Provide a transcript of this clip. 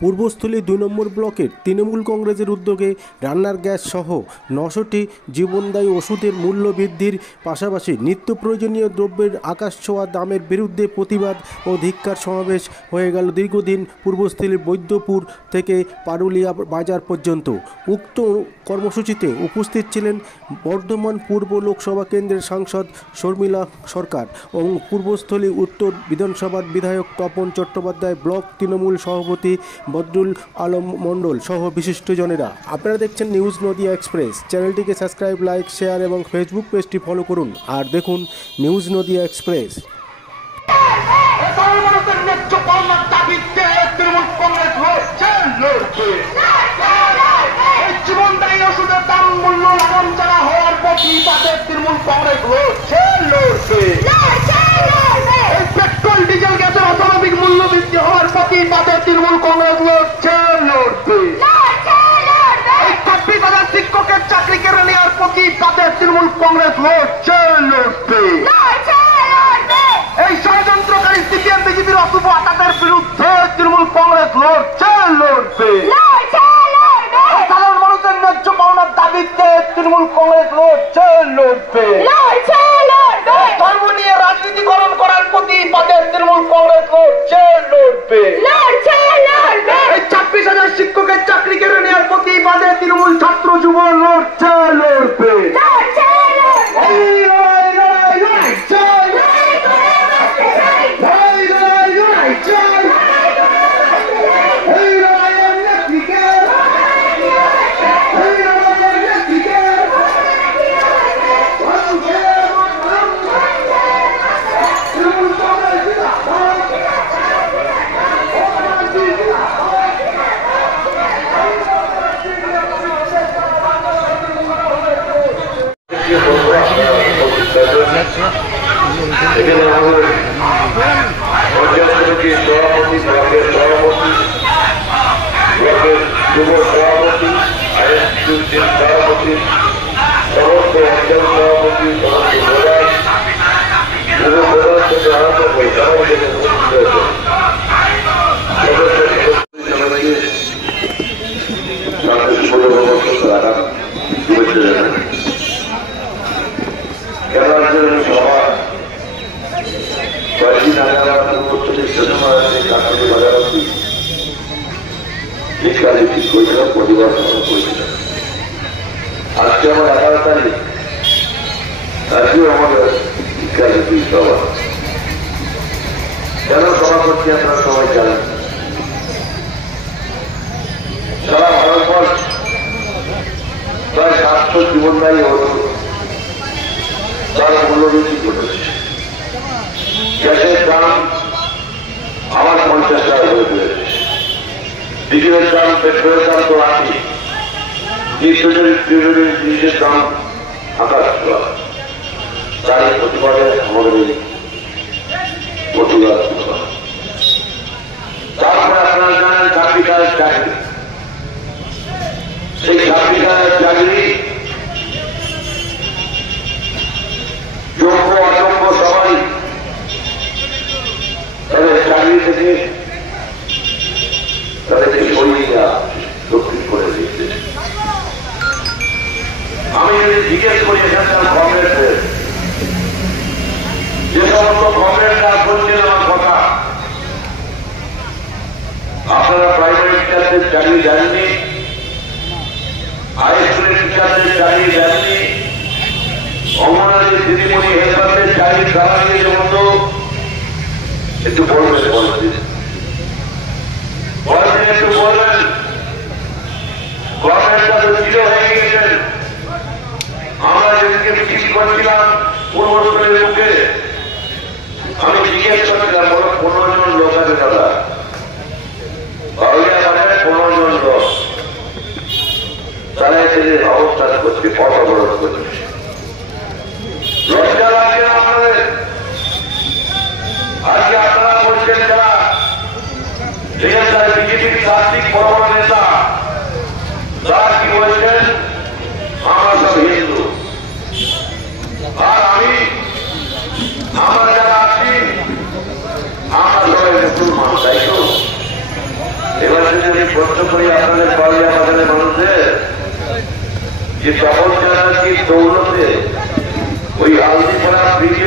পূর্বস্থলী ২ নম্বর ব্লকের তৃণমূল কংগ্রেসের উদ্যোগে রান্নার গ্যাস সহ ৯০০টি জীবনদায়ী ওষুধের মূল্য বৃদ্ধির পাশাপাশি নিত্য প্রয়োজনীয় দ্রব্যের আকাশছোঁয়া দামের বিরুদ্ধে প্রতিবাদ ও ধিক্কার সমাবেশ হয়ে গেল দীর্ঘদিন পূর্বস্থলীর বৈদ্যপুর থেকে পারুলিয়া বাজার পর্যন্ত। উক্ত কর্মসূচিতে উপস্থিত ছিলেন বর্ধমান পূর্ব লোকসভা কেন্দ্রের সাংসদ শর্মিলা সরকার এবং পূর্বস্থলী উত্তর বিধানসভার বিধায়ক তপন চট্টোপাধ্যায়, ব্লক তৃণমূল সভাপতি বদরুল আলম মণ্ডল সহ বিশিষ্টজনেরা। আপনারা দেখছেন নিউজ নদিয়া এক্সপ্রেস। চ্যানেলটিকে সাবস্ক্রাইব, লাইক, শেয়ার এবং ফেসবুক পেজটি ফলো করুন আর দেখুন নিউজ নদিয়া এক্সপ্রেস। জীবনদায়ী ওষুধের দাম মূল্য লাগাম ছাড়া হওয়ার প্রতিবাদে তৃণমূল কংগ্রেস লড়ছে। পেট্রোল ডিজেল গ্যাসের অস্বাভাবিক মূল্য বৃদ্ধি হওয়ার প্রতিবাদে তৃণমূল কংগ্রেস লড়ছে। ২৬,০০০ শিক্ষকের চাকরি কেড়ে নেওয়ার প্রতিবাদে তৃণমূল কংগ্রেস লড়ছে। এই ষড়যন্ত্রকারী সিপিএম বিজেপির অশুভ আঘাতের বিরুদ্ধে তৃণমূল কংগ্রেস লড়ছে। সাধারণ মানুষের ন্যায্য পাওনার দাবিতে তৃণমূল কংগ্রেস লড়ছে। ধর্ম নিয়ে রাজনীতিকরণ করার প্রতিবাদে তৃণমূল কংগ্রেস লড়ছে। এই ২৬,০০০ শিক্ষকের চাকরি কেড়ে নেওয়ার প্রতিবাদে তৃণমূল ছাত্র যুব লড়ছে। এখানে আমাদের পঞ্চায়েত সভাপতি, ব্লকের সভাপতি, ব্লকের যুব সভাপতি, সভাপতি, সমস্ত অঞ্চল সভাপতি, সমস্ত প্রধান, যুব প্রধান থেকে আরম্ভ করে সবাই থেকে উপস্থিত হয়েছে। কেন সভা কয়েকদিন আগে আমার উপস্থিত কাকাতে বাজারী শীতকালে ঠিক করেছিলাম, পরিবার করেছিলাম। আজকে আমার 11 তারিখ, আজকেও আমাদের শীতকালে সভা। কেন সভা করছি আপনারা সবাই জানেন। সারা ভারতবর্ষ প্রায় ৭০০ জীবনদায়ী ওষুধ তার মূল্যবৃদ্ধি ঘটেছে। গ্যাসের দাম আবার ৫০ টাকা হয়ে রয়েছে। ডিজেলের দাম, পেট্রোলের দাম তো আছেই। জিনিসের দাম আকাশ ছোঁয়া। তার প্রতিবাদে আমাদের এই প্রতিবাদ। তারপরে আপনারা জানেন চাকরিকারের চাকরি। সেই চাকরিকারের চাকরি যোগ্য অযোগ্য সবাই তাদের চাকরি থেকে তাদেরকে সরিয়ে দক্ষিণ করে দিচ্ছে। আমি যদি জিজ্ঞেস করি এখানকার কংগ্রেসের যে সমস্ত কংগ্রেসরা বলছেন আমার কথা, আপনারা প্রাইমারি টিচারদের চাকরি দেননি, হাই স্কুলের টিচারদের চাকরি দেননি, অঙ্গনারী দিদিমণি হেল্পারদের চাকরি খাওয়া নিয়ে মতো একটু বলবেন, একটু বলবেন। গভর্নমেন্টটা তো জিরো হয়ে গেছেন। আমরা যেদিকে মিছিল করছিলাম পূর্বস্থলের মুখে, আমি জিজ্ঞেস করছিলাম 15 জন লোক আছে দাদা, পারুলিয়া বাজারে 15 জন লোক, তারা এসে অবস্থান করছে, পথ অবরোধ করছে। লজ্জা লাগছে না আপনাদের? আজকে আপনারা বলছেন যারা বিজেপির রাজনীতিক বড় বড় নেতা, তারা কি বলছেন? আমরা সব হিন্দু। আর আমরা যারা আছি আমরা সবাই মুসলমান, তাই তো? এবার যদি ছোট্ট করে আপনাদের কলিয়া বাজারের মানুষদের যে তখন যারা কি দৌলতে ওই আলদিপাড়া ব্রিজ